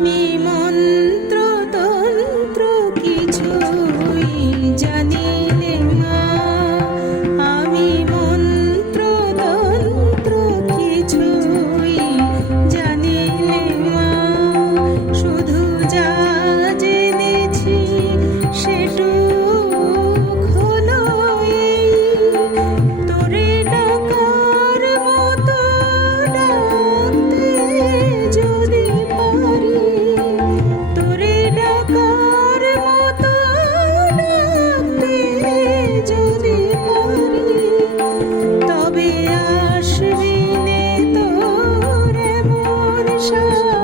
আমি মন্ত্র 是。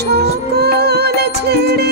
সকল ছেড়ে